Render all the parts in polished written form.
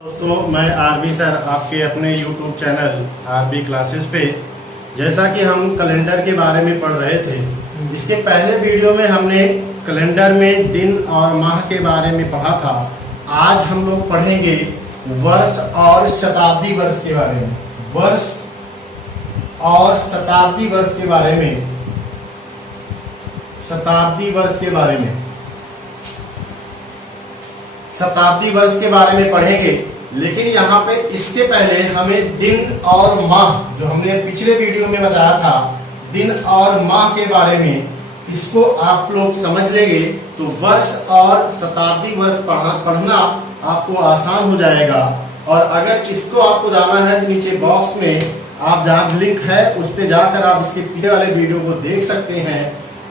दोस्तों, मैं RB sir आपके अपने YouTube चैनल आरबी क्लासेस पे जैसा कि हम कैलेंडर के बारे में पढ़ रहे थे, इसके पहले वीडियो में हमने कैलेंडर में दिन और माह के बारे में पढ़ा था। आज हम लोग पढ़ेंगे वर्ष और शताब्दी वर्ष के बारे में। वर्ष और शताब्दी वर्ष के बारे में, शताब्दी वर्ष के बारे में, शताब्दी वर्ष के बारे में पढ़ेंगे। लेकिन यहाँ पे इसके पहले हमें दिन और माह, जो हमने पिछले वीडियो में बताया था, दिन और माह के बारे में, इसको आप लोग समझ लेंगे तो वर्ष और शताब्दी वर्ष पढ़ना आपको आसान हो जाएगा। और अगर इसको आपको जाना है तो नीचे बॉक्स में आप जहाँ लिंक है उस पर जाकर आप इसके पीछे वाले वीडियो को देख सकते हैं।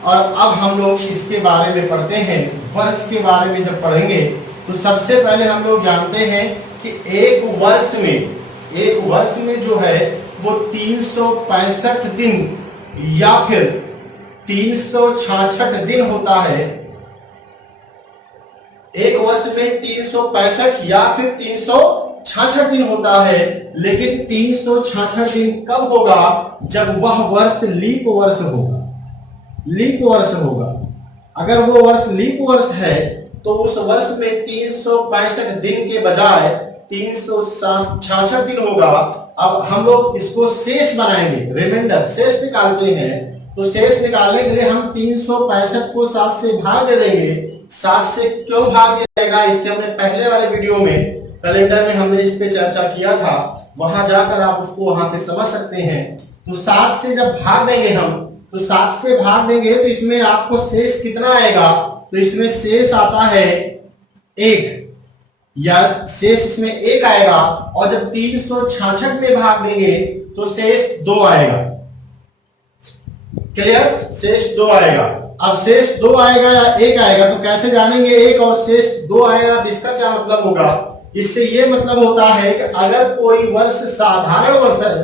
और अब हम लोग इसके बारे में पढ़ते हैं। वर्ष के बारे में जब पढ़ेंगे तो सबसे पहले हम लोग जानते हैं कि एक वर्ष में जो है वो 365 दिन या फिर 366 दिन होता है। एक वर्ष में 365 या फिर 366 दिन होता है। लेकिन 366 दिन कब होगा? जब वह वर्ष लीप वर्ष होगा। लीप वर्ष होगा। अगर वो वर्ष लीप वर्ष है तो उस वर्ष में 365 दिन के बजाय 366 दिन होगा। अब हम लोग इसको शेष बनाएंगे, रिमाइंडर, शेष निकालते हैं। तो शेष निकालने के लिए हम 365 को 7 से भाग दे देंगे। 7 से क्यों भाग दिया जाएगा, इसके हमने पहले वाले वीडियो में कैलेंडर में हमने इस पे चर्चा किया था। वहां जाकर आप उसको वहां से समझ सकते हैं। तो 7 से जब भाग देंगे हम, तो 7 से भाग देंगे तो इसमें आपको शेष कितना आएगा? तो इसमें शेष आता है 1, या शेष इसमें 1 आएगा। और जब 366 में भाग देंगे तो शेष 2 आएगा। क्लियर? शेष 2 आएगा। अब शेष 2 आएगा या 1 आएगा तो कैसे जानेंगे 1 और शेष 2 आएगा? तो इसका क्या मतलब होगा? इससे ये मतलब होता है कि अगर कोई वर्ष साधारण वर्ष है,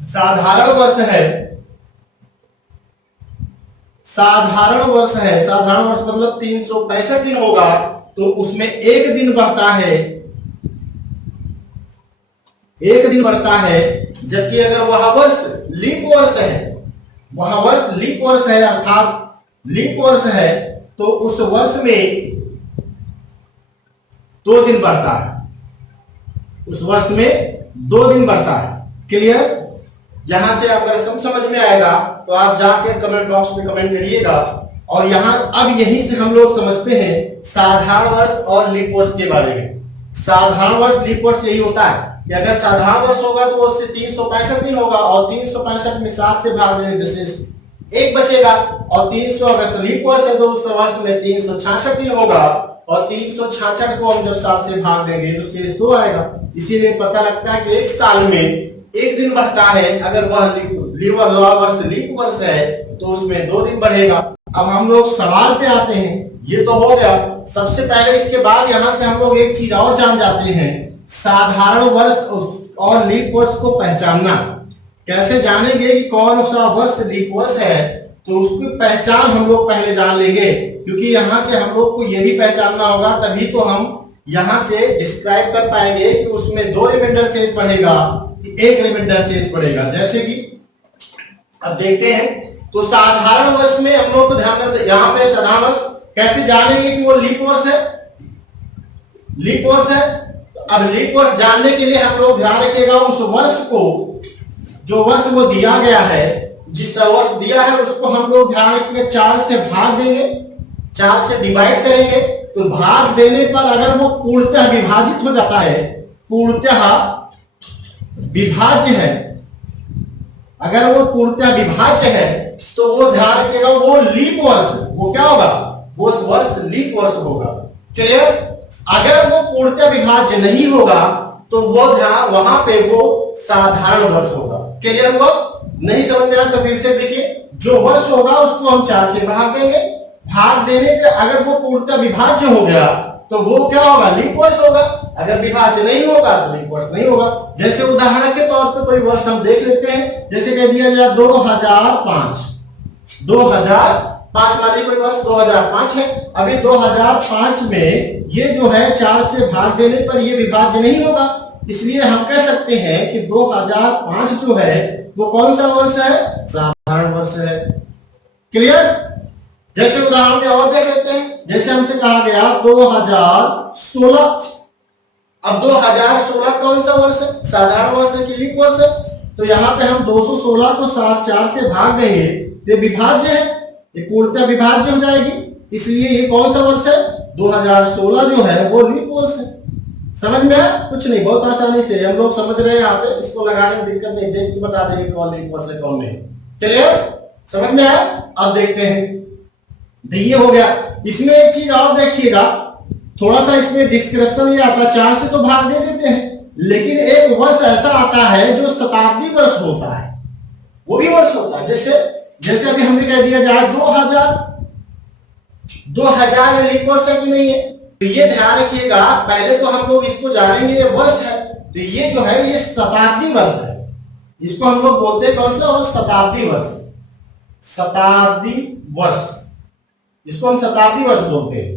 साधारण वर्ष है, साधारण वर्ष है, साधारण वर्ष मतलब 365 दिन होगा, तो उसमें 1 दिन बढ़ता है, 1 दिन बढ़ता है। जबकि अगर वह वर्ष लीप वर्ष है, वह वर्ष लीप वर्ष है, अर्थात लीप वर्ष है, तो उस वर्ष में 2 दिन बढ़ता है। उस वर्ष में 2 दिन बढ़ता है। क्लियर? यहां से अगर समझ में आएगा तो आप जाके कमेंट बॉक्स में कमेंट करिएगा। और यहां अब यहीं से हम लोग समझते हैं साधारण वर्ष और लीप वर्ष के बारे में। साधारण वर्ष, लीप वर्ष यही होता है कि अगर साधारण वर्ष होगा तो उससे 365 दिन होगा, और 365 में 7 से भाग देने से 1 बचेगा। और 300 अगर लीप वर्ष है तो उस वर्ष में 366 दिन होगा, और 366 को हम जब 7 से भाग देंगे तो शेष 2 आएगा। इसीलिए पता लगता है कि एक साल में 1 दिन बढ़ता है। अगर वह वर्ष लीप वर्ष है तो उसमें 2 दिन बढ़ेगा। अब हम लोग सवाल पे आते हैं। ये तो हो गया। सबसे पहले इसके बाद यहां से हम लोग एक चीज और जान जाते हैं, साधारण वर्ष और लीप वर्ष को पहचानना। कैसे जानेंगे कि कौन सा वर्ष लीप वर्ष है? तो उसकी पहचान हम लोग पहले जान लेंगे, क्योंकि यहां से हम लोग को यह भी पहचानना होगा, तभी तो हम यहां से डिस्क्राइब कर पाएंगे कि उसमें 2 रिमाइंडर शेष पड़ेगा कि 1 रिमाइंडर शेष पड़ेगा। जैसे कि अब देखते हैं, तो साधारण वर्ष में हम लोग को ध्यान रखते, यहाँ पे साधारण वर्ष कैसे जानेंगे कि वो लीप वर्ष है? लीप वर्ष है। तो अब लीप वर्ष जानने के लिए हम लोग ध्यान रखिएगा उस वर्ष को, जो वर्ष वो दिया गया है, जिस वर्ष दिया है उसको हम लोग ध्यान रखेंगे 4 से भाग देंगे, 4 से डिवाइड करेंगे। तो भाग देने पर अगर वो पूर्णतः विभाजित हो जाता है, पूर्णतः विभाज्य है, अगर वो पूर्णतः विभाज्य है तो वो ध्यान रखिएगा वो लीप वर्ष, वो क्या होगा? वो वर्ष लीप वर्ष होगा। क्लियर? अगर वो पूर्णतः विभाज्य नहीं होगा तो वो वहां पे वो साधारण वर्ष होगा। क्लियर हुआ? नहीं समझ में आया तो फिर से देखिए, जो वर्ष होगा उसको हम 4 से भाग देंगे। भाग देने पे अगर वो पूर्णतः विभाज्य हो गया तो वो क्या होगा? लीप वर्ष होगा। अगर विभाज्य नहीं होगा तो लीप वर्ष नहीं होगा। जैसे उदाहरण के तौर पे कोई वर्ष हम देख लेते हैं, जैसे कह दिया जाए 2005। 5 वाले कोई वर्ष 2005 है। अभी 2005 में ये जो है 4 से भाग देने पर ये विभाज्य नहीं होगा, इसलिए हम कह सकते हैं कि 2005 जो है वो कौन सा वर्ष है, साधारण वर्ष है। क्लियर? जैसे उदाहरण में और देख लेते हैं, जैसे हमसे कहा गया 2016, अब 2016 कौन सा वर्ष है, साधारण वर्ष है कि लीप वर्ष है, तो यहाँ पे हम 216 को 4 से भाग देंगे, ये विभाज्य है, ये पूर्णतः विभाज्य हो जाएगी, इसलिए ये कौन सा वर्ष है, 2016 जो है वो लीप वर्ष है। समझ में आया? कुछ नहीं, बहुत आसानी से हम लोग समझ रहे हैं, यहाँ पे इसको लगाने में दिक्कत नहीं, देख के बता देंगे कौन लीप वर्ष है कौन नहीं। क्लियर? समझ में आया? अब देखते हैं, ये हो गया। इसमें एक चीज और देखिएगा, थोड़ा सा इसमें डिस्क्रिप्शन ये आता है, 4 से तो भाग दे देते हैं, लेकिन एक वर्ष ऐसा आता है जो शताब्दी वर्ष होता है, वो भी वर्ष होता है। जैसे अभी हमने कह दिया जाए 2000 लीप वर्ष है कि नहीं है, तो ये ध्यान रखिएगा, पहले तो हम लोग इसको जानेंगे ये वर्ष है, तो ये जो है ये शताब्दी वर्ष है, इसको हम लोग बोलते हैं कौन सा, और शताब्दी वर्ष, शताब्दी वर्ष, इसको हम शताब्दी वर्ष बोलते हैं।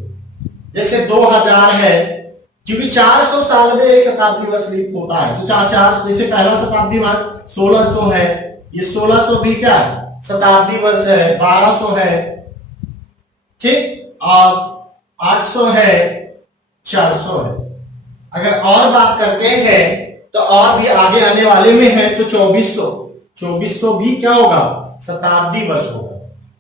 जैसे 2000 है, क्योंकि 400 साल में एक शताब्दी वर्ष लीप होता है, तो 4 जैसे पहला शताब्दी मान 1600 है, ये 1600 भी क्या है, शताब्दी वर्ष है, 1200 है, ठीक, और 800 है, 400 है। अगर और बात करते हैं तो और भी आगे आने वाले में है, तो 2400 भी क्या होगा, शताब्दी वर्ष होगा।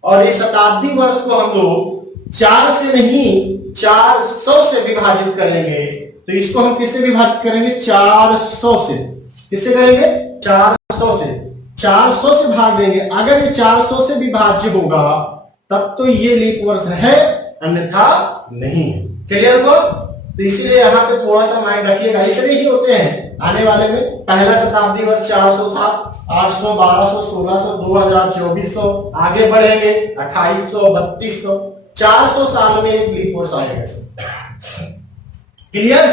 और इस शताब्दी वर्ष को हम लोग 4 से नहीं 400 से विभाजित करेंगे, तो इसको हम किससे विभाजित करेंगे, 400 से। किससे करेंगे, 400 से, 400 से भाग देंगे। अगर ये 400 से विभाज्य होगा तब तो ये लीप वर्ष है, अन्यथा नहीं है। क्लियर को? तो इसीलिए यहाँ पे थोड़ा सा माइंड रखिएगा, इतने ही होते हैं आने वाले में। पहला शताब्दी वर्ष 400 था, 800, 1200, 1600, 2000, 2400, आगे बढ़ेंगे 2800, 3200, 400 साल में एक लीप वर्ष आएगा। क्लियर?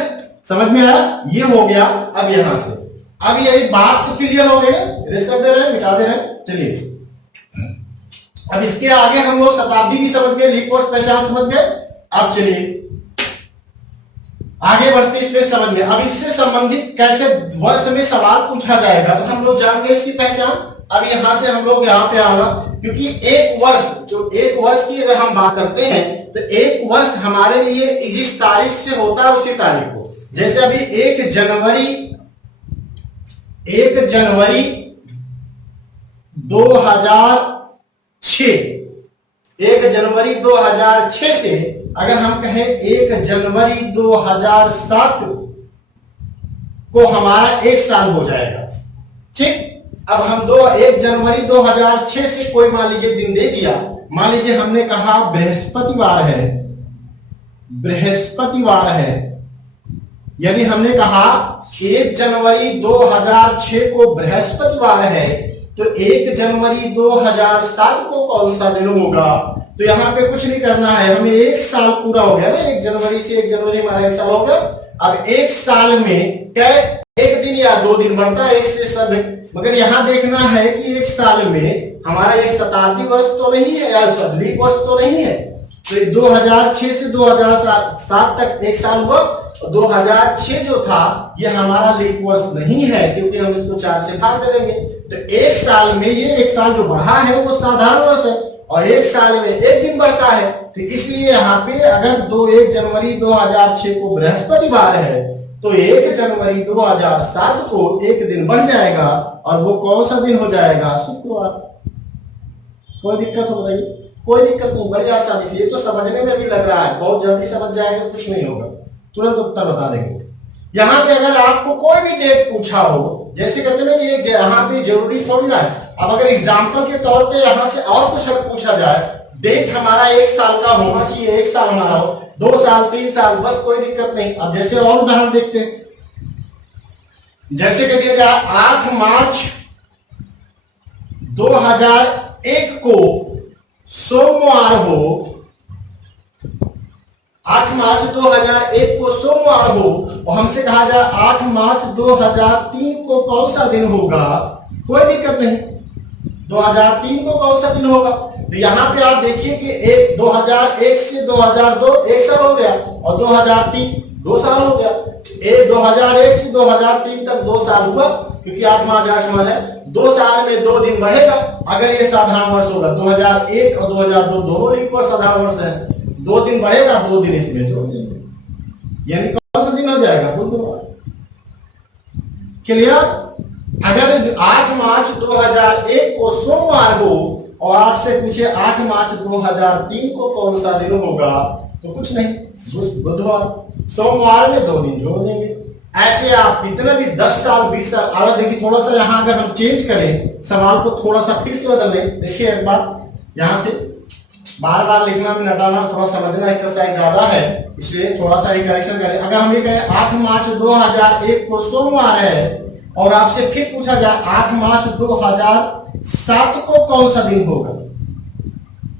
समझ में आया? ये हो गया। अब यहां से अब ये बात तो क्लियर हो गई ना, इरेज कर दे रहे हैं, मिटा दे रहे हैं। चलिए अब इसके आगे हम लोग शताब्दी भी समझ गए, लीप वर्ष पहचान समझ गए। अब चलिए आगे बढ़ते इसमें समझ में। अब इससे संबंधित कैसे वर्ष में सवाल पूछा जाएगा तो हम लोग जान गए इसकी पहचान। अब यहां से हम लोग यहाँ पे आना, क्योंकि एक वर्ष की अगर हम बात करते हैं तो एक वर्ष हमारे लिए जिस तारीख से होता है उसी तारीख को, जैसे अभी 1 जनवरी 2006 से अगर हम कहें 1 जनवरी 2007 को हमारा 1 साल हो जाएगा। ठीक, अब हम 1 जनवरी 2006 से कोई मान लीजिए दिन दे दिया, मान लीजिए हमने कहा बृहस्पतिवार है, यानी हमने कहा 1 जनवरी 2006 को बृहस्पतिवार है, तो 1 जनवरी 2007 को कौन सा दिन होगा। तो यहाँ पे कुछ नहीं करना है, हमें 1 साल पूरा हो गया ना, 1 जनवरी से 1 जनवरी हमारा 1 साल हो गया। अब 1 साल में क्या 1 दिन या 2 दिन बढ़ता है 1 से सब, मगर यहाँ देखना है कि 1 साल में हमारा ये शताब्दी वर्ष तो नहीं है या लीप वर्ष तो नहीं है। तो 2006 से 2007 तक 1 साल हुआ, और 2006 जो था ये हमारा लीप वर्ष नहीं है, क्योंकि हम इसको 4 से भाग दे देंगे। तो 1 साल में ये 1 साल जो बढ़ा है वो साधारण वर्ष है, और 1 साल में 1 दिन बढ़ता है। तो इसलिए यहाँ पे अगर 1 जनवरी 2006 को बृहस्पतिवार है तो 1 जनवरी 2007 को 1 दिन बढ़ जाएगा, और वो कौन सा दिन हो जाएगा, शुक्रवार। कोई दिक्कत हो रही? कोई दिक्कत नहीं, बड़ी आसानी से। ये तो समझने में भी लग रहा है, बहुत जल्दी समझ जाएगा तो कुछ नहीं होगा, तुरंत उत्तर बता देंगे। यहाँ पे अगर आपको कोई भी डेट पूछा हो, जैसे कहते हैं ये यहाँ पे जरूरी थोड़ी ना है। अब अगर एग्जाम्पल के तौर पे यहाँ से और कुछ पूछा जाए, डेट हमारा 1 साल का होना चाहिए, 1 साल हमारा हो, 2 साल 3 साल, बस कोई दिक्कत नहीं। अब जैसे और उदाहरण देखते हैं, जैसे कह दिया जाए 8 मार्च 2001 को सोमवार हो, 8 मार्च 2001 को सोमवार हो, और हमसे कहा जाए 8 मार्च 2003 को कौन सा दिन होगा, कोई दिक्कत नहीं, 2003 को कौन सा दिन होगा। तो यहाँ पे आप देखिए कि 2001 से 2002 1 साल हो गया और 2003 2 साल हो गया। 2001 से 2003 तक 2 साल हुआ, क्योंकि 8 है। 2 साल में 2 दिन बढ़ेगा। अगर ये साधारण वर्ष होगा, 2001 और 2002 दोनों लीप वर्ष साधारण वर्ष है, 2 दिन बढ़ेगा, 2 दिन इसमें जोड़ देंगे, यानी कौन सा दिन हो जाएगा? बुधवार। क्लियर? अगर 8 मार्च 2001 को सोमवार हो और आपसे पूछे 8 मार्च 2003 को कौन सा दिन होगा, तो कुछ नहीं, बुधवार। सोमवार में 2 दिन जोड़ देंगे। ऐसे आप कितने भी 10 साल 20 साल आगे देखिए, थोड़ा सा यहाँ अगर हम चेंज करें सवाल को, थोड़ा सा फिर से बदल लें। देखिए एक बार यहाँ से बार बार लिखना में नटाना, थोड़ा समझना एक्सरसाइज ज्यादा है, इसलिए थोड़ा सा करेक्शन करें। अगर हम ये कहें 8 मार्च 2001 को सोमवार है और आपसे फिर पूछा जाए 8 मार्च 2007 को कौन सा दिन होगा,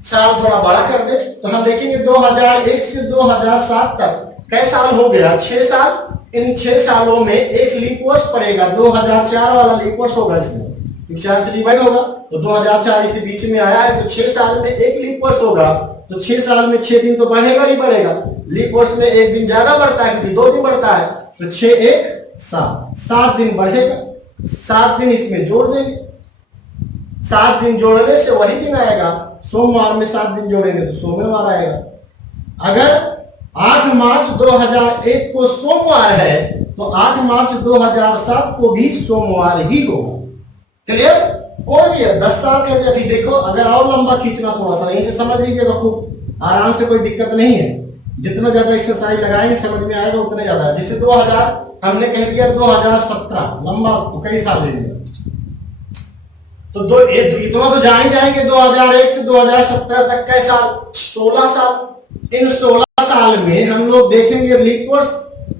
साल थोड़ा बड़ा कर दे तो हम देखेंगे 2001 से 2007 तक कई साल हो गया? 6 साल। इन 6 सालों में एक लीप वर्ष पड़ेगा, 2004 वाला लीप वर्ष होगा इसमें, 4 से डिवाइड होगा तो 2004 इसी बीच में आया है, तो 6 साल में एक लीप वर्ष होगा, तो 6 साल में 6 दिन तो बढ़ेगा ही बढ़ेगा। लीप वर्ष में एक दिन ज्यादा बढ़ता है क्योंकि 2 दिन बढ़ता है, तो 6 1 7 दिन बढ़ेगा, 7 दिन इसमें जोड़ देंगे। 7 दिन जोड़ने से वही दिन आएगा, सोमवार में 7 दिन जोड़ेंगे तो सोमवार आएगा। अगर 8 मार्च 2001 को सोमवार है तो 8 मार्च 2007 को भी सोमवार ही होगा। क्लियर? कोई भी है 10 साल के लिए। अभी देखो, अगर और लंबा खींचना थोड़ा सा यहीं से समझ लीजिएगा, खूब आराम से, कोई दिक्कत नहीं है। जितना ज्यादा एक्सरसाइज लगाएंगे समझ में आएगा उतना ज्यादा। जैसे 2000 हमने कह दिया 2017 लंबा, तो कई साल ले लिया, तो इतना तो जान ही जाएंगे। 2001 से 2017 तक कई साल? 16 साल। इन 16 साल में हम लोग देखेंगे लीप वर्ष,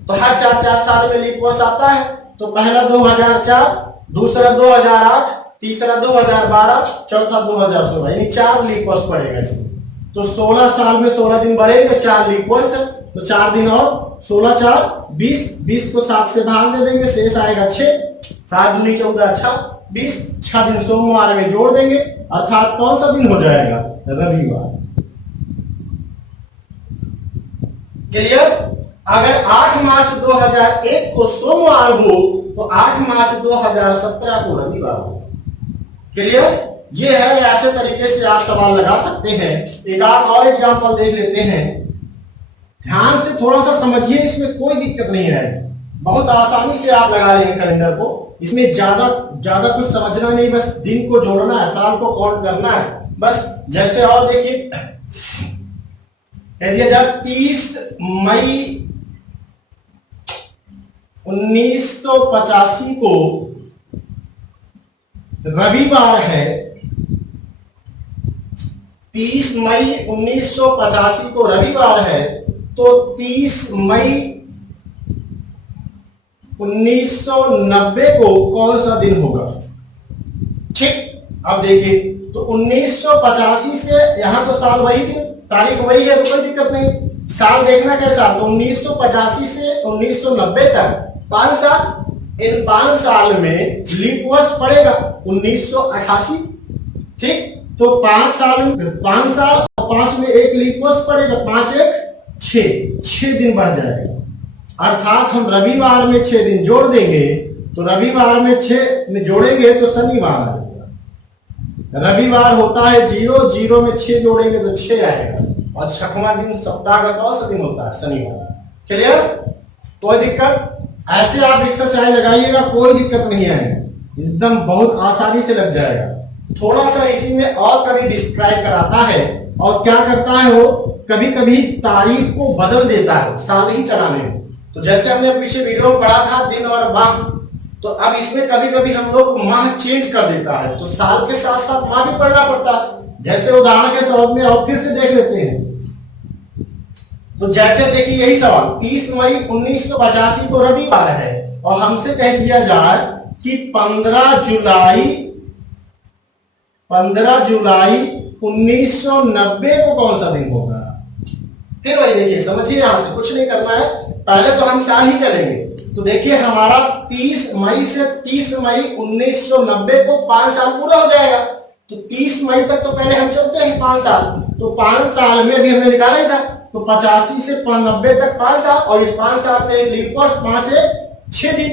तो हर 4 साल में लीप वर्ष आता है। तो पहला 2004, दूसरा 2008, तीसरा 2012, चौथा 2016, यानी 4 लीप वर्ष पड़ेगा इसमें। तो 16 साल में 16 दिन बढ़ेंगे, 4 लीप वर्ष है, तो 4 दिन और 16 4 20, 20 को 7 से भाग दे देंगे, शेष आएगा 6, 7 दूनी 14 6 20, 6 दिन सोमवार में जोड़ देंगे, अर्थात कौन सा दिन हो जाएगा? रविवार। क्लियर? अगर 8 मार्च 2001 को सोमवार हो तो 8 मार्च 2017 को रविवार होगा। क्लियर? ये है, ऐसे तरीके से आप सवाल लगा सकते हैं। एक आध और एग्जांपल देख लेते हैं, ध्यान से थोड़ा सा समझिए, इसमें कोई दिक्कत नहीं है, बहुत आसानी से आप लगा लेंगे कैलेंडर को। इसमें ज्यादा कुछ समझना नहीं, बस दिन को जोड़ना है, साल को काउंट करना है बस। जैसे और देखिए, यदि 30 मई 1985 को रविवार है, 30 मई 1985 को रविवार है, तो 30 मई 1990 को कौन सा दिन होगा? ठीक, अब देखिए, तो 1985 से यहां तो साल वही दिन, तारीख वही है, तो कोई दिक्कत नहीं। साल देखना कैसा? तो 1985 से 1990 तक 5 साल। इन 5 साल में लीप वर्ष पड़ेगा 1988। ठीक, तो 5 साल और 5 में एक लीप वर्ष पड़ेगा, 5 1 6 दिन बढ़ जाएगा, अर्थात हम रविवार में 6 दिन जोड़ देंगे, तो रविवार में 6 में जोड़ेंगे तो शनिवार आ जाएगा। रविवार होता है 0 में 6 जोड़ेंगे तो 6 आएगा, और 6वां दिन सप्ताह का कौन सा दिन होता है? शनिवार। क्लियर? कोई दिक्कत? ऐसे आप एक्सरसाइज लगाइएगा, कोई दिक्कत नहीं आएगी, एकदम बहुत आसानी से लग जाएगा। थोड़ा सा इसी में और कभी डिस्क्राइब कराता है, और क्या करता है वो, कभी कभी तारीख को बदल देता है साल ही चलाने में। तो जैसे हमने पीछे वीडियो में पढ़ा था दिन और माह, तो अब इसमें कभी कभी हम लोग माह चेंज कर देता है, तो साल के साथ साथ माह भी पढ़ना पड़ता है। जैसे उदाहरण के शब्द में और फिर से देख लेते हैं, तो जैसे देखिए यही सवाल, 30 मई 1985 को रविवार है, और हमसे कह दिया जाए कि 15 जुलाई 1990 को कौन सा दिन होगा। फिर वही देखिए, समझिए, यहां से कुछ नहीं करना है, पहले तो हम साल ही चलेंगे। तो देखिए हमारा 30 मई से 30 मई 1990 को 5 साल पूरा हो जाएगा। तो 30 मई तक तो पहले हम चलते हैं 5 साल, तो 5 साल में अभी हमने निकाला ही था, तो 85 से 90 तक 5 साल, और इस 5 साल में एक लीप वर्ष 5 है 6 दिन।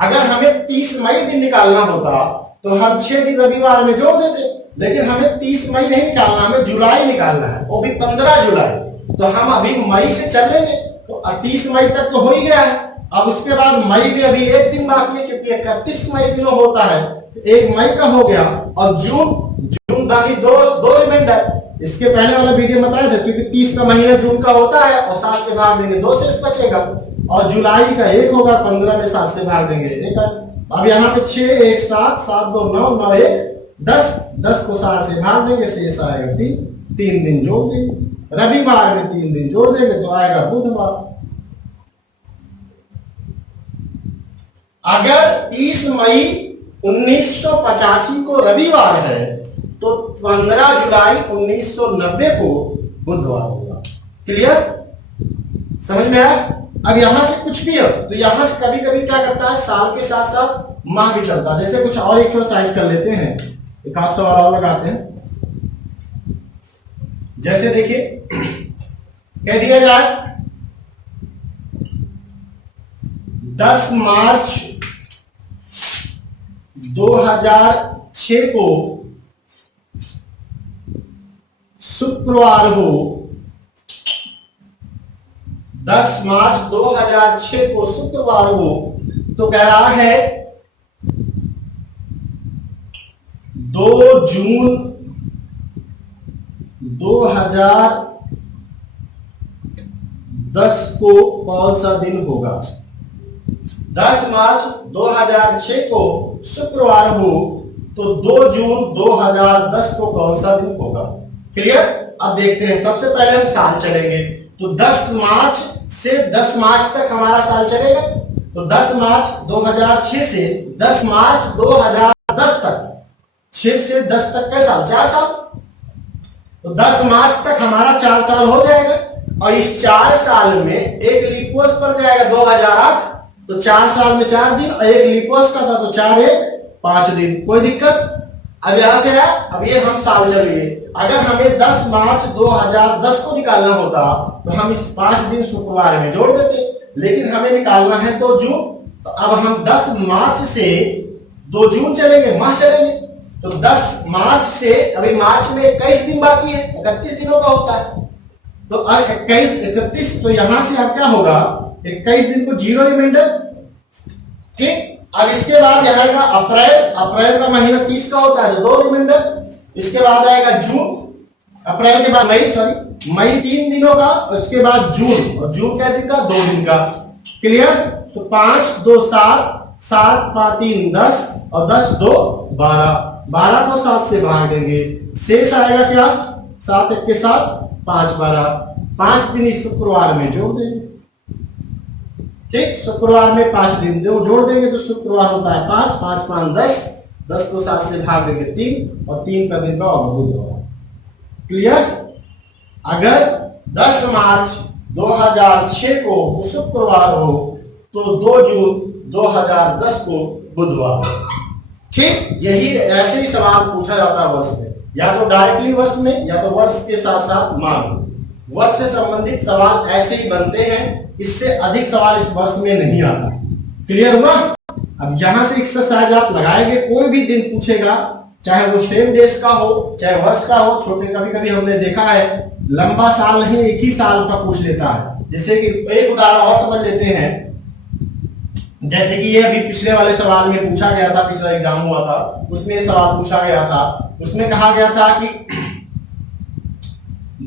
अगर हमें 30 मई दिन निकालना होता तो हम 6 दिन रविवार में जोड़ देते, लेकिन हमें 30 मई नहीं निकालना, हमें जुलाई निकालना है, वो भी 15 जुलाई। तो हम अभी मई से चल लेंगे, तो 30 मई तक तो हो ही गया है। अब इसके बाद मई में अभी एक दिन बाकी है, क्योंकि 31 मई दिन होता है, 1 मई का हो गया, और जून बाकी दो रिमाइंडर। इसके पहले वाला वीडियो बताया था, क्योंकि 30 का महीना जून का होता है, और 7 से भाग देंगे 2 से बचेगा, और जुलाई का 1 होगा, 15 में 7 से भाग देंगे 1। अब यहाँ पे 6 1 7 7 2 9 9 1 10, 10 को 7 से भाग देंगे, शेष आएगा 3 दिन जोड़ देंगे, रविवार में 3 दिन जोड़ देंगे तो आएगा बुधवार। अगर 30 मई 1985 को रविवार है तो 15 जुलाई 1990 को बुधवार होगा। क्लियर, समझ में आया? अब यहां से कुछ भी हो तो यहां से कभी कभी क्या करता है, साल के साथ साथ माह भी चलता है। जैसे कुछ और एक्सरसाइज कर लेते हैं, एक आध सवाल और लगाते हैं। जैसे देखिए कह दिया जाए 10 मार्च 2006 को शुक्रवार को, 10 मार्च 2006 को शुक्रवार को, तो कह रहा है 2 जून 2010 को कौन सा दिन होगा। 10 मार्च 2006 को शुक्रवार हो तो 2 जून 2010 को कौन सा दिन होगा। क्लियर, अब देखते हैं। सबसे पहले हम साल चलेंगे, तो 10 मार्च से 10 मार्च तक हमारा साल चलेगा, तो 10 मार्च 2006 से 10 मार्च 2010 तक, 6 से 10 तक का साल, 4 साल। तो 10 मार्च तक हमारा 4 साल हो जाएगा, और इस 4 साल में एक लीप वर्ष पड़ जाएगा 2008, तो 4 साल में 4 दिन, और एक लीप वर्ष का था तो 4 1 5 दिन। कोई दिक्कत? अब यहां से है, अब ये हम साल चलिए। अगर हमें 10 मार्च 2010 को निकालना होता तो हम इस 5 दिन शुक्रवार में जोड़ देते, लेकिन हमें निकालना है 2 जून, तो अब हम 10 मार्च से 2 जून चलेंगे, माह चलेंगे। तो 10 मार्च से, अभी मार्च में 21 दिन बाकी है, 31 दिनों का होता है, तो अब 21 31, तो यहां से अब क्या होगा, 21 दिन को 0 रिमाइंडर। ठीक, अब इसके बाद आएगा अप्रैल, अप्रैल का महीना 30 का होता है तो 2 रिमाइंडर। इसके बाद आएगा जून, अप्रैल के बाद मई, सॉरी मई 3 दिनों का, उसके बाद जून, और जून क्या दिन का, 2 दिन का। क्लियर, तो 5 2 7 7 5 3 10, और 10 2 12, 12 को 7 से भाग देंगे, शेष आएगा क्या, 7 1 के साथ 5 12, 5 दिन इस शुक्रवार में जोड़ देंगे। ठीक, शुक्रवार में 5 दिन जोड़ देंगे तो शुक्रवार होता है 5 5 5 10, 10 को 7 से भाग देंगे 3, और 3 का दिन का बुधवार। क्लियर, अगर 10 मार्च 2006 को शुक्रवार हो तो 2 जून 2010 को बुधवार हो। ठीक, यही ऐसे ही सवाल पूछा जाता है वर्ष में, या तो डायरेक्टली वर्ष में, या तो वर्ष के साथ साथ माह में। वर्ष से संबंधित सवाल ऐसे ही बनते हैं, इससे अधिक सवाल इस वर्ष में नहीं आता। क्लियर हुआ? अब यहां से एक्सरसाइज आप लगाएंगे, कोई भी दिन पूछेगा, चाहे वो सेम डेज का हो, चाहे वर्ष का हो। छोटे कभी कभी हमने देखा है लंबा साल नहीं, एक ही साल का पूछ लेता है। जैसे कि एक उदाहरण और समझ लेते हैं, जैसे कि ये अभी पिछले वाले सवाल में पूछा गया था, पिछला एग्जाम हुआ था उसमें ये सवाल पूछा गया था। उसमें कहा गया था कि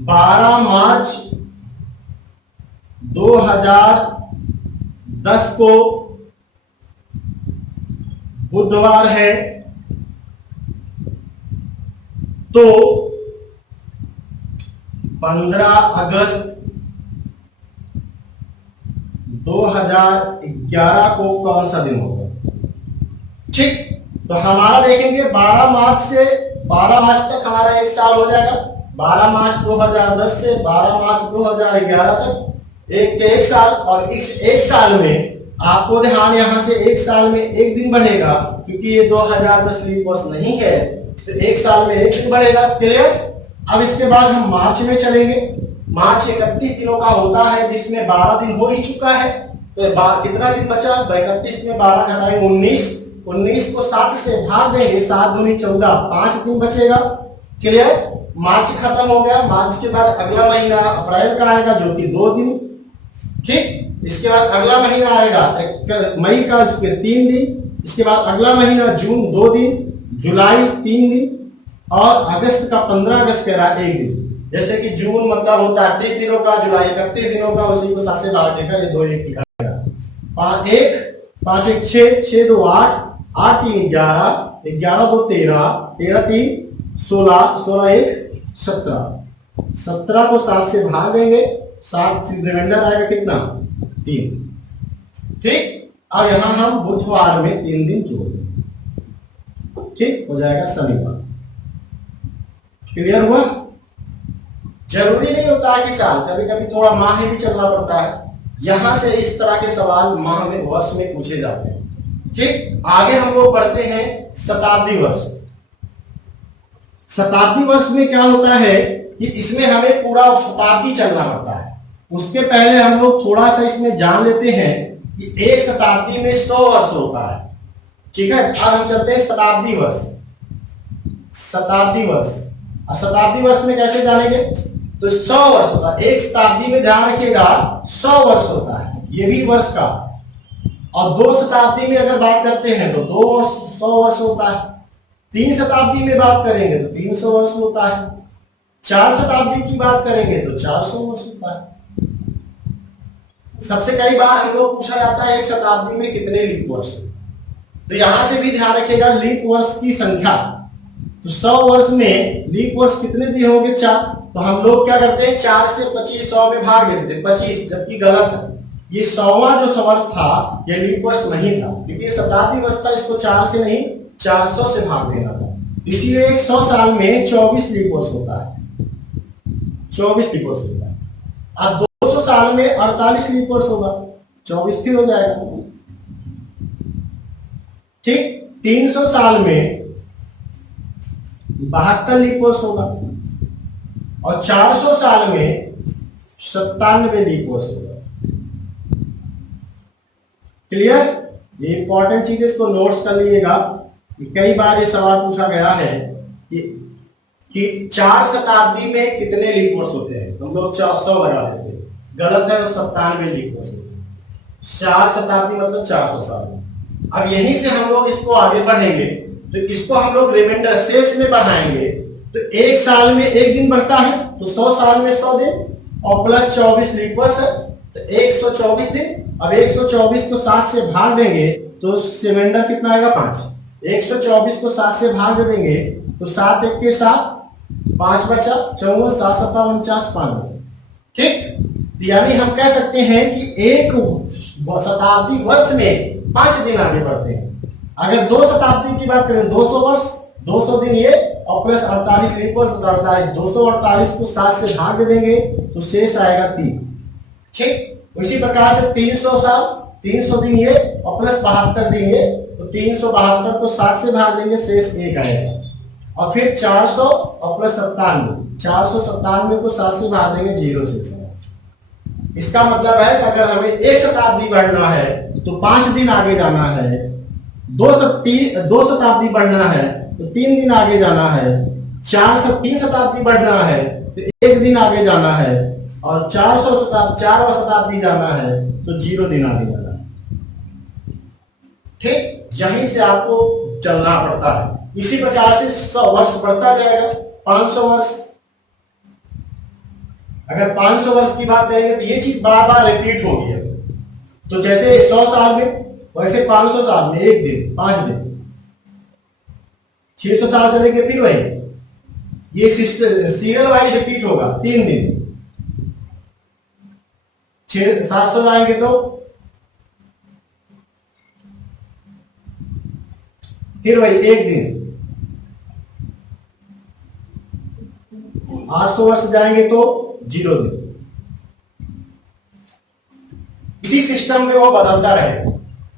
12 मार्च 2010 को बुधवार है, तो 15 अगस्त 2011 को कौन सा दिन होगा। ठीक, तो हमारा देखेंगे 12 मार्च से 12 मार्च तक हमारा 1 साल हो जाएगा। 12 मार्च 2010 से 12 मार्च 2011 तक एक साल, और इस 1 साल में आपको ध्यान, यहां से 1 साल में 1 दिन बढ़ेगा, क्योंकि ये 2010 लीप वर्ष नहीं है, तो एक साल में एक दिन बढ़ेगा। क्लियर। अब इसके बाद हम मार्च में चलेंगे। मार्च 31 दिनों का होता है, जिसमें 12 दिन हो ही चुका है। तो कितना दिन बचा? 31 में 12 घटाएंगे 19। 19 को 7 से भाग देंगे, 7 दूनी 14, 5 दिन बचेगा। क्लियर। मार्च खत्म हो गया। मार्च के बाद अगला महीना अप्रैल का आएगा, जो कि 2 दिन। ठीक। इसके बाद अगला महीना आएगा मई का, इसमें 3 दिन। इसके बाद अगला महीना जून 2 दिन, जुलाई 3 दिन, और अगस्त का 15 अगस्त कह रहा है 1 दिन। जैसे कि जून मतलब होता है 30 दिनों का, जुलाई 31 दिनों का, उसी को 7 से भाग देकर ये 2 1 दिखाएगा। 5 1 6, 6 2 8, 8 3 11, 11 2 13, 13 3 16, 16 1 17, 17 को 7 से भाग देंगे, 7 से रिमाइंडर आएगा कितना? 3। ठीक। अब यहां हम बुधवार में 3 दिन जोड़ देंगे। ठीक हो जाएगा शनिवार। क्लियर हुआ? जरूरी नहीं होता है कि साल, कभी कभी थोड़ा माह भी चलना पड़ता है। यहां से इस तरह के सवाल माह में, वर्ष में पूछे जाते हैं। ठीक। आगे हम लोग पढ़ते हैं शताब्दी वर्ष। शताब्दी वर्ष में क्या होता है कि इसमें हमें पूरा शताब्दी चलना पड़ता है। उसके पहले हम लोग थोड़ा सा इसमें जान लेते हैं कि एक शताब्दी में 100 वर्ष होता है। ठीक है। अब हम चलते हैं शताब्दी वर्ष। शताब्दी वर्ष, और शताब्दी वर्ष में कैसे जानेंगे? तो 100 वर्ष होता है एक शताब्दी में। ध्यान रखिएगा 100 वर्ष होता है, ये भी वर्ष का। और 2 शताब्दी में अगर बात करते हैं तो 2 वर्ष 100 वर्ष होता है। 3 शताब्दी में बात करेंगे तो 300 वर्ष होता है। 4 शताब्दी की बात करेंगे तो 400 वर्ष होता है। सबसे कई बार हम लोग पूछा जाता है एक शताब्दी में कितने लीप वर्ष, तो यहां से भी ध्यान रखिएगा लीप वर्ष की संख्या। तो 100 वर्ष में लीप वर्ष कितने दिन होंगे? 4। तो हम लोग क्या करते हैं 4 से 25 100 में भाग देते हैं 25, जबकि गलत है। ये 100वां जो वर्ष था ये लीप वर्ष नहीं था, क्योंकि शताब्दी वर्ष था, इसको 4 से नहीं 400 से भाग देना था। इसीलिए एक 100 साल में 24 लीप वर्ष होता है, 24 लीप वर्ष होता है। अब 200 साल में 48 लीप वर्ष होगा, 24 फिर हो जाएगा। ठीक। 300 साल में 72 लीप वर्ष होगा, और 400 साल में 97 लीप वर्ष होगा। क्लियर? ये इंपॉर्टेंट चीज, इसको नोट्स कर लीजिएगा। कई बार ये सवाल पूछा गया है कि 4 शताब्दी में कितने लीप वर्ष होते हैं, हम लोग 400 लगा देते हैं। गलत है, 97 लीप वर्ष होते हैं। 4 शताब्दी मतलब 400 साल। अब यहीं से हम लोग इसको आगे बढ़ेंगे, तो इसको हम लोग रिमाइंडर शेष में बढ़ाएंगे। तो एक साल में एक दिन बढ़ता है, तो 100 साल में 100 दिन, और प्लस 24 लीप वर्ष है, तो 124 दिन। अब 124 को 7 से भाग देंगे तो रिमाइंडर कितना आएगा? 5। 124 को 7 से भाग देंगे तो 7 1 के 7, 5 बचा, 54 7 7 49, 5 बचा। ठीक। यानी हम कह सकते हैं कि एक शताब्दी वर्ष में 5 दिन आगे बढ़ते हैं। अगर 2 शताब्दी की बात करें 200 वर्ष, 200 दिन ये, और प्लस 48 लीप वर्ष, 48, 248 को 7 से भाग देंगे तो शेष आएगा 3। ठीक। इसी प्रकार से 300 साल, 300 दिन ये, और प्लस 72 दिन ये, तो 372 को 7 से भाग देंगे, शेष 1 आएगा। और फिर 400 और प्लस 97, 497 को 7 से भाग देंगे, 0 शेष आएगा। इसका मतलब है कि अगर हमें एक शताब्दी बढ़ना है तो 5 दिन आगे जाना है, 2 शताब्दी बढ़ना है तो 3 दिन आगे जाना है, 3 शताब्दी बढ़ना है तो 1 दिन आगे जाना है, और 4 शताब्दी जाना है तो 0 दिन आगे जाना है। ठीक। यहीं से आपको चलना पड़ता है। इसी प्रकार से 100 वर्ष बढ़ता जाएगा। 500 वर्ष, अगर 500 वर्ष की बात करेंगे तो ये चीज बार बार रिपीट होगी है। तो जैसे 100 साल में, वैसे 500 साल में 1 दिन, 5 दिन, 600 साल चलेंगे फिर वही, ये सीरियल वाइज रिपीट होगा। 3 दिन, 700 लाएंगे तो फिर वही 1 दिन, 800 वर्ष जाएंगे तो 0 दिन। इसी सिस्टम में वो बदलता रहेगा।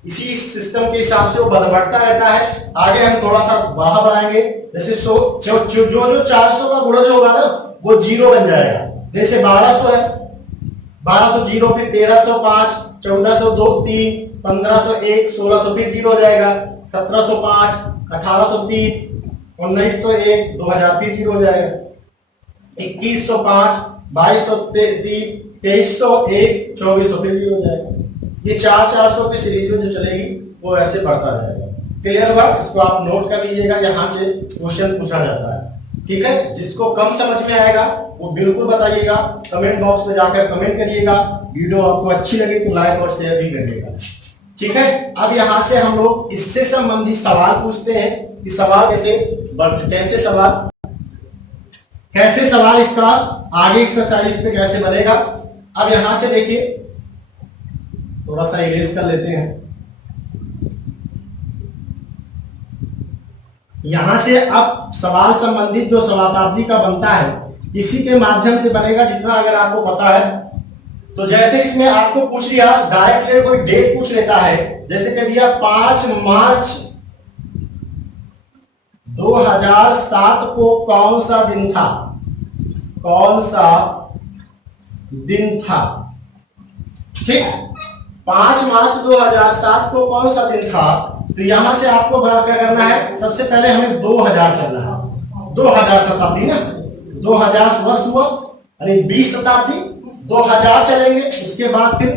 इसी सिस्टम के हिसाब से वो बढ़ता रहता है। आगे हम थोड़ा सा बाहर बढ़ाएंगे, जैसे जो 400 का गुणज होगा ना वो 0 बन जाएगा। जैसे 1200 है, 1200 0, फिर 1305, 1402 3, 1501, 1600 फिर 0 हो जाएगा, 1705, 1803, 1901, 2000 फिर 0 हो जाएगा, 2105, 2203, 2301, 2400 फिर 0 हो जाएगा। ये 400 की सीरीज में जो चलेगी वो ऐसे बढ़ता जाएगा। क्लियर होगा? इसको आप नोट कर लीजिएगा, यहाँ से क्वेश्चन पूछा जाता है। ठीक है, जिसको कम समझ में आएगा वो बिल्कुल बताइएगा, कमेंट बॉक्स में जाकर कमेंट करिएगा। वीडियो आपको अच्छी लगी तो लाइक और शेयर भी करिएगा। ठीक है, अब यहाँ से हम लोग इससे संबंधित सवाल पूछते हैं कि सवाल कैसे सवाल इसका आगे एक्सरसाइज पे कैसे बनेगा। अब यहां से देखिए, थोड़ा सा इरेज कर लेते हैं। यहां से अब सवाल संबंधित जो शताब्दी का बनता है इसी के माध्यम से बनेगा, जितना अगर आपको पता है। तो जैसे इसमें आपको पूछ लिया डायरेक्टली, कोई डेट पूछ लेता है, जैसे कह दिया 5 मार्च 2007 को कौन सा दिन था, कौन सा दिन था। ठीक, 5 मार्च 2007 को कौन सा दिन था। तो यहां से आपको क्या करना है, सबसे पहले हमें 2000 चलना है। 2000 शताब्दी ना, 2000 वर्ष हुआ, यानी 20 शताब्दी, 2000 चलेंगे। उसके बाद फिर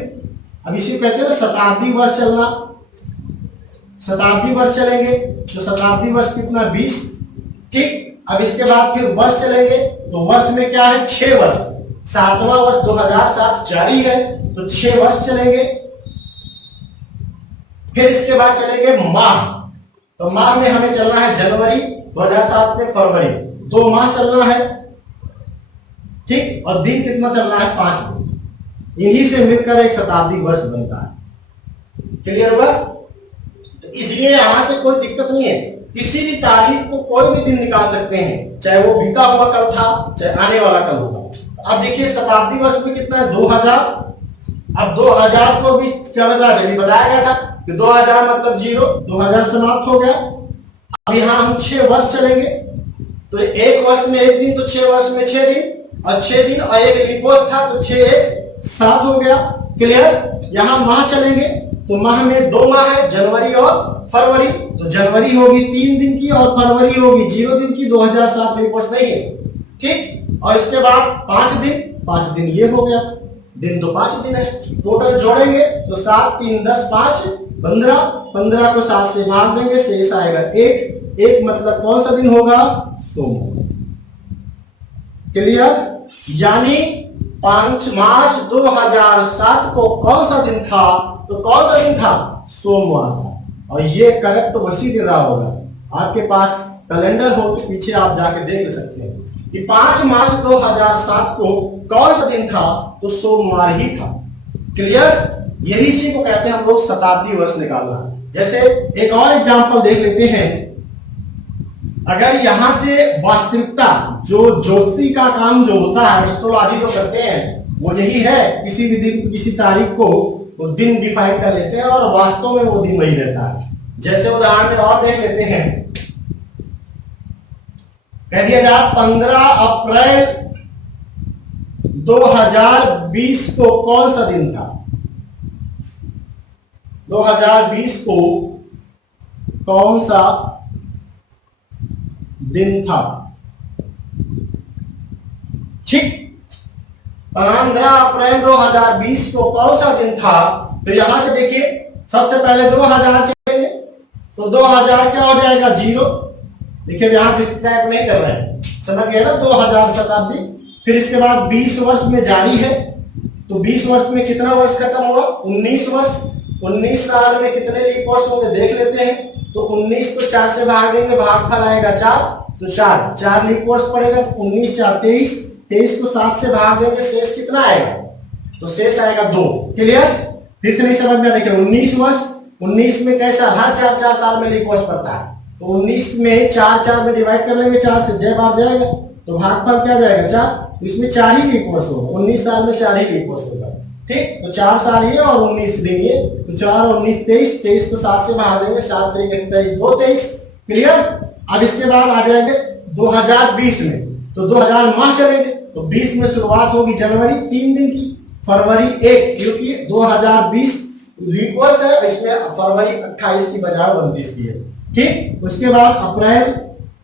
अब इसी कहते हैं शताब्दी वर्ष चलना, शताब्दी वर्ष चलेंगे। तो शताब्दी वर्ष कितना, 20। ठीक, अब इसके बाद फिर वर्ष चलेंगे। तो वर्ष में क्या है, 6 वर्ष, 7वां वर्ष 2007 जारी है, तो 6 वर्ष चलेंगे। फिर इसके बाद चलेंगे माह। तो माह में हमें चलना है जनवरी 2007 में, फरवरी, 2 माह चलना है। ठीक, और दिन कितना चलना है, 5 दिन। इन्हीं से मिलकर एक शताब्दी वर्ष बनता है। क्लियर होगा? तो इसलिए यहां से कोई दिक्कत नहीं है, किसी भी तारीख को कोई भी दिन निकाल सकते हैं, चाहे वो बीता हुआ कल था, चाहे आने वाला कल होगा। अब देखिए शताब्दी वर्ष में कितना है, 2000। अब 2000 को भी क्या बताया गया था कि 2000 मतलब 0, 2000 समाप्त हो गया। अब यहाँ हम 6 वर्ष चलेंगे। तो 1 वर्ष में 1 दिन, तो 6 वर्ष में 6 दिन, और 6 दिन और 1 लीप वर्ष था, तो 6 1 7 हो गया। क्लियर? यहाँ माह चलेंगे, तो माह में 2 माह है, जनवरी और फरवरी। तो जनवरी होगी 3 दिन की और फरवरी होगी 0 दिन की, 2007 लीप वर्ष नहीं है। ठीक, और इसके बाद 5 दिन, 5 दिन ये हो गया, दिन तो 5 दिन है। टोटल जोड़ेंगे तो 7 3 10 5 15, 15 को 7 से भाग देंगे, शेष आएगा 1। 1 मतलब कौन सा दिन होगा, सोमवार। क्लियर? यानी 5 मार्च 2007 को कौन सा दिन था, तो कौन सा दिन था, सोमवार था। और ये करेक्ट उसी दिन रहा होगा। आपके पास कैलेंडर हो तो पीछे आप जाके देख सकते हैं कि 5 मार्च 2007 को कौन सा दिन था, तो सोमवार ही था। क्लियर? यही इसी को कहते हैं हम लोग शताब्दी वर्ष निकालना। जैसे एक और एग्जांपल देख लेते हैं। अगर यहां से वास्तविकता, जो ज्योतिषी का काम जो होता है, एस्ट्रोलॉजी जो करते हैं, वो यही है, किसी भी दिन किसी तारीख को वो दिन डिफाइन कर लेते हैं और वास्तव में वो दिन वही रहता है। जैसे उदाहरण में और देख लेते हैं, कह दिया जाए 15 अप्रैल 2020 को कौन सा दिन था, 2020 को कौन सा दिन था। ठीक, 15 अप्रैल 2020 को कौन सा दिन था। तो यहां से देखिए, सबसे पहले 2000 चलेंगे, तो 2000 क्या हो जाएगा, 0। देखिए यहां डिस्क्राइब नहीं कर रहे हैं, समझ गए ना, 2000 शताब्दी। फिर इसके बाद 20 वर्ष में जारी है, तो 20 वर्ष में कितना वर्ष खत्म हुआ, 19 वर्ष। 19 साल में कितने लीप वर्ष होंगे देख लेते हैं। तो 19 को 4 से भाग देंगे, भागफल आएगा 4, तो 4 लीप वर्ष पड़ेगा, तो 19 4 23। 23 को 7 से भाग देंगे, शेष कितना आएगा, तो शेष आएगा 2। क्लियर? फिर से नहीं समझ में, देखिए 19 वर्ष, 19 में कैसा, हर 4 साल में लीप वर्ष पड़ता है। तो 19 में 4 में डिवाइड कर लेंगे, 4 से जय बार जाएगा, तो भागफल क्या जाएगा 4, इसमें 4 ही लीप वर्ष होगा। 19 साल में 4 ही लीप वर्ष होगा। ठीक, तो 4 साल ये और 19 दिन ये, तो 4 और 19 23, 23 को 7 से भाग देंगे, 7 3 23, 2 23। क्लियर। अब इसके बाद आ जाएंगे 2020 में, तो 2000 माह चलेंगे, तो 20 में शुरुआत होगी जनवरी 3 दिन की, फरवरी 1, क्योंकि 2020 लीप वर्ष है, इसमें फरवरी 28 की बजाय 29 की है। ठीक, उसके बाद अप्रैल,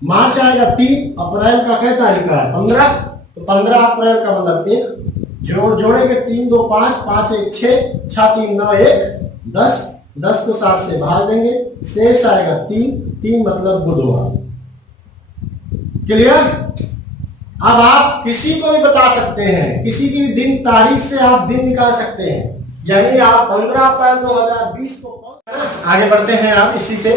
मार्च आएगा 3, अप्रैल का क्या तारीख का है 15, तो 15 अप्रैल का मतलब 1, जोड़ेंगे 3 2 5, 5 1 6, 6 3 9 1 10, 10 को 7 से भाग देंगे, शेष आएगा 3, 3 मतलब बुधवार। क्लियर। अब आप किसी को भी बता सकते हैं, किसी की भी दिन तारीख से आप दिन निकाल सकते हैं, यानी आप 15 अप्रैल 2020 को, आगे बढ़ते हैं आप इसी से।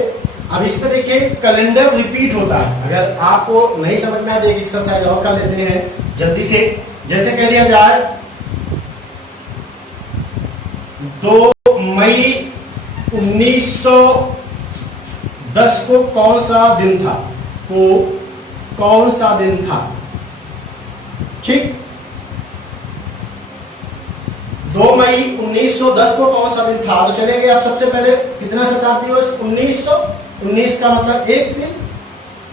अब इस पे देखिए कैलेंडर रिपीट होता है, अगर आपको नहीं समझ में आए तो एक एक्सरसाइज और कर लेते हैं जल्दी से। जैसे कह दिया जाए 2 मई 1910 को कौन सा दिन था, कौन सा दिन था। ठीक, 2 मई 1910 को कौन सा दिन था, तो चलेंगे आप सबसे पहले कितना शताब्दी वर्ष 1919 का मतलब एक दिन।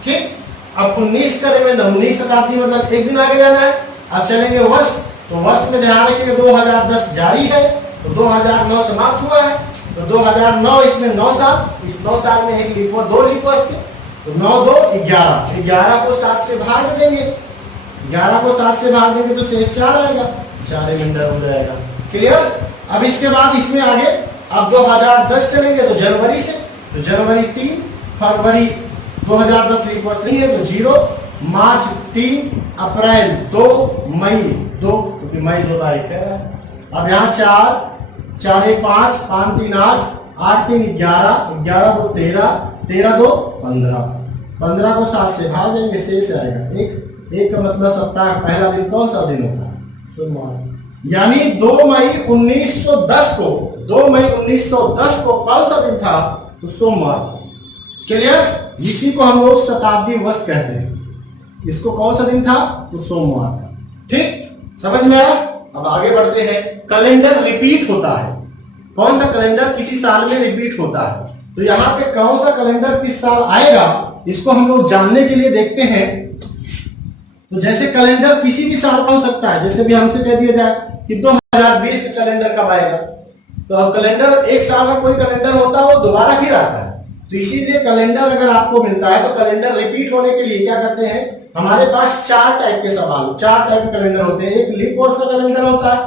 ठीक, अब 19 करेंगे 19 शताब्दी मतलब एक दिन आगे जाना है। अब चलेंगे वर्ष, तो वर्ष में ध्यान रखिएगा 2010 जारी है, तो 2009 समाप्त हुआ है, तो 2009 इसमें 9 साल, इस 9 साल में एक लीप वर्ष, 2 लीप वर्ष के, तो 9 2 11, 11 को 7 से भाग देंगे, 11 को 7 से भाग देंगे तो शेष 4 आएगा, 4 रिमाइंडर हो जाएगा। क्लियर। अब इसके बाद इसमें आगे अब 2010 चलेंगे तो जनवरी से, तो जनवरी 3, फरवरी 2010 लीप वर्ष नहीं है तो 0, मार्च 3, अप्रैल 2, मई 2, क्योंकि मई 2 तारीख है। अब यहाँ 4 4 1 5, 5 3 8, 8 3 11, 11 2 13, 13 2 15, 15 को 7 से भाग देंगे, शेष आएगा 1, 1 का मतलब सप्ताह का पहला दिन कौन सा दिन होता है, सोमवार। यानी 2 मई 1910 को, 2 मई 1910 को कौन सा दिन था, तो सोमवार। क्लियर। इसी को हम लोग शताब्दी वर्ष कहते हैं, इसको कौन सा दिन था, तो सोमवार था। ठीक, समझ में आया। अब आगे बढ़ते हैं। कैलेंडर रिपीट होता है, कौन सा कैलेंडर किसी साल में रिपीट होता है, तो यहाँ पे कौन सा कैलेंडर किस साल आएगा, इसको हम लोग जानने के लिए देखते हैं। तो जैसे कैलेंडर किसी भी साल का हो सकता है, जैसे भी हमसे कह दिया जाए कि 2020 का कैलेंडर कब आएगा, तो अब कैलेंडर एक साल का कोई कैलेंडर होता है वो दोबारा फिर आता है, तो इसीलिए कैलेंडर अगर आपको मिलता है तो कैलेंडर रिपीट होने के लिए क्या करते हैं, हमारे पास 4 टाइप के सवाल, 4 टाइप के कैलेंडर होते हैं। एक लीप वर्ष का कैलेंडर होता है,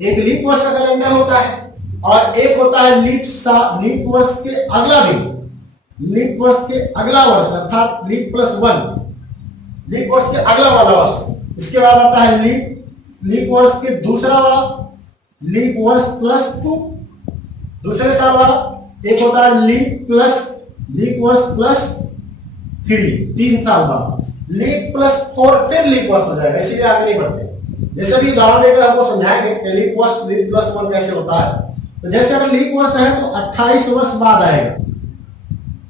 एक लीप वर्ष का कैलेंडर होता है, और एक होता है लीप वर्ष के अगला दिन, लीप वर्ष के अगला वर्ष अर्थात लीप +1, लीप वर्ष के अगला वाला वर्ष। इसके बाद आता है लीप वर्ष के दूसरा वाला, लीप वर्ष +2 दूसरे साल वाला, एक होता है लीप वर्ष +3 3 साल बाद, लीप +4 फिर लीप वर्ष हो जाएगा, इसीलिए आगे नहीं बढ़ते। जैसे भी उदाहरण देकर आपको समझाएंगे कि लीप वर्ष लीप +1 कैसे होता है। तो जैसे अगर लीप वर्ष है तो 28 वर्ष बाद आएगा,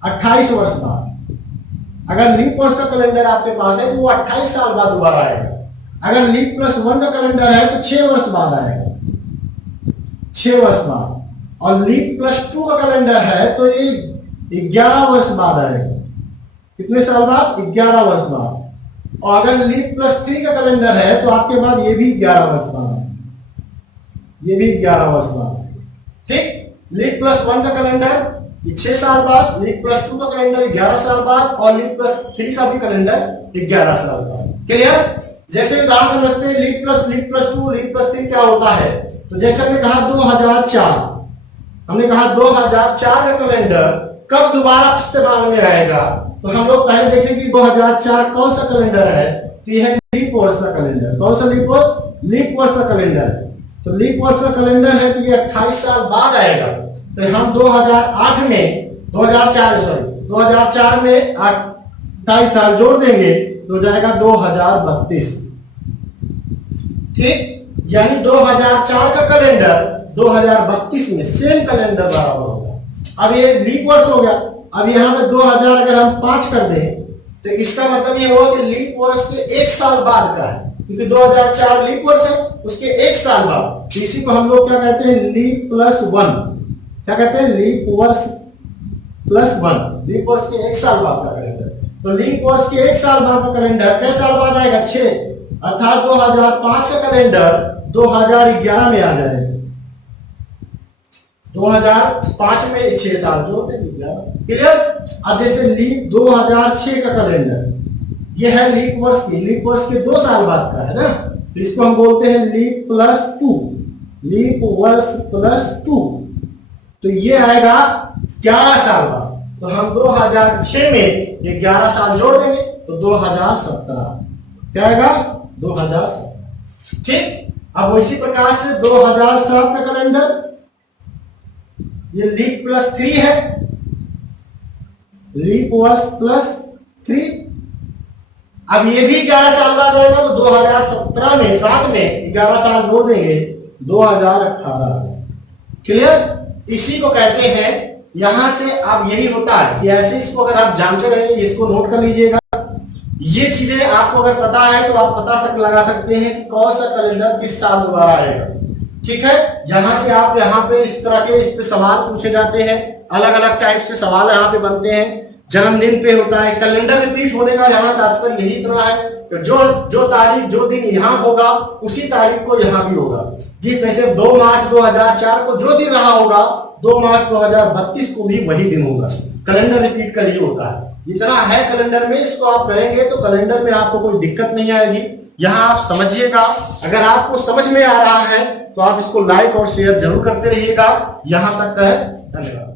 28 वर्ष बाद। अगर लीप वर्ष का कैलेंडर आपके पास है तो वो 28 साल बाद दोबारा आएगा। अगर लीप +1 का कैलेंडर है तो 6 वर्ष बाद आएगा, 6 वर्ष बाद। और लीप +2 का कैलेंडर है तो ये 11 वर्ष बाद आएगा। कितने साल बाद, 11 वर्ष बाद। और अगर लीप +3 का कैलेंडर है तो आपके बाद ये भी 11 वर्ष बाद आएगा, ये भी 11 वर्ष बाद आएगा। ठीक, लीप +1 का कैलेंडर ये 6 साल बाद, लीप +2 का कैलेंडर 11 साल बाद, और लीप +3 का भी कैलेंडर 11 साल बाद। क्लियर। जैसे उदाहरण समझते हैं लीप +2 लीप +3 क्या होता है। तो जैसे हमने कहा 2004, हमने कहा 2004 का कैलेंडर कब दोबारा इस्तेमाल में आएगा, तो हम लोग पहले देखें कि 2004 कौन सा कैलेंडर है, तो यह है लीप वर्ष का कैलेंडर। कौन सा लीप वर्ष, लीप वर्ष का कैलेंडर। तो लीप वर्ष का कैलेंडर है तो ये 28 साल बाद आएगा। तो हम 2008 में 2004 में 28 साल जोड़ देंगे तो जाएगा 2032। ठीक, यानी 2004 का कैलेंडर 2032 में सेम कैलेंडर बराबर होगा। अब ये लीप वर्ष हो गया। अब यहाँ पे 2000 अगर हम 5 कर दें तो इसका मतलब ये हुआ कि लीप वर्ष के 1 साल बाद का है, क्योंकि 2004 लीप वर्ष है, उसके एक साल बाद। इसी को हम लोग क्या कहते हैं, लीप प्लस वन। क्या कहते हैं, लीप वर्ष प्लस वन। लीप वर्ष के एक साल बाद का कैलेंडर। तो लीप वर्ष के एक साल बाद का कैलेंडर कितने साल बाद आएगा, 6, अर्थात 2005 का कैलेंडर 2011 में आ जाएगा। 2005 में 6 साल जोड़ते हैं, क्लियर। अब जैसे लीप 2006 का कैलेंडर, ये है लीप वर्ष की, लीप वर्ष के 2 साल बाद का है ना, तो इसको हम बोलते हैं लीप प्लस 2, लीप वर्ष प्लस 2। तो ये आएगा 11 साल बाद। तो हम 2006 में ये 11 साल जोड़ देंगे तो 2017 क्या आएगा, 2017। ठीक। अब इसी प्रकार से 2007 का कैलेंडर, ये लीप प्लस 3 है, लीप वर्ष प्लस 3। अब ये भी 11 साल बाद आएगा, तो 2017 में 7 में 11 साल जोड़ देंगे, 2018। क्लियर। इसी को कहते हैं, यहां से अब यही होता है कि ऐसे इसको अगर आप जानते रहेंगे, इसको नोट कर लीजिएगा। ये चीजें आपको अगर पता है तो आप पता लगा सकते हैं कि कौन सा कैलेंडर किस साल दोबारा आएगा। ठीक है। यहां से आप यहाँ पे इस तरह के इस पे सवाल पूछे जाते हैं, अलग अलग टाइप से सवाल यहाँ पे बनते हैं। जन्मदिन पे होता है, कैलेंडर रिपीट होने का यहाँ तात्पर्य यही इतना है कि जो तारीख जो दिन यहाँ होगा उसी तारीख को यहाँ भी होगा। जिस तरह से 2 मार्च 2004 को जो दिन रहा होगा, 2 मार्च 2032 को भी वही दिन होगा। कैलेंडर रिपीट का ये होता है। इतना है कैलेंडर में, इसको आप करेंगे तो कैलेंडर में आपको कोई दिक्कत नहीं आएगी। यहाँ आप समझिएगा। अगर आपको समझ में आ रहा है तो आप इसको लाइक और शेयर जरूर करते रहिएगा। यहाँ तक है, धन्यवाद।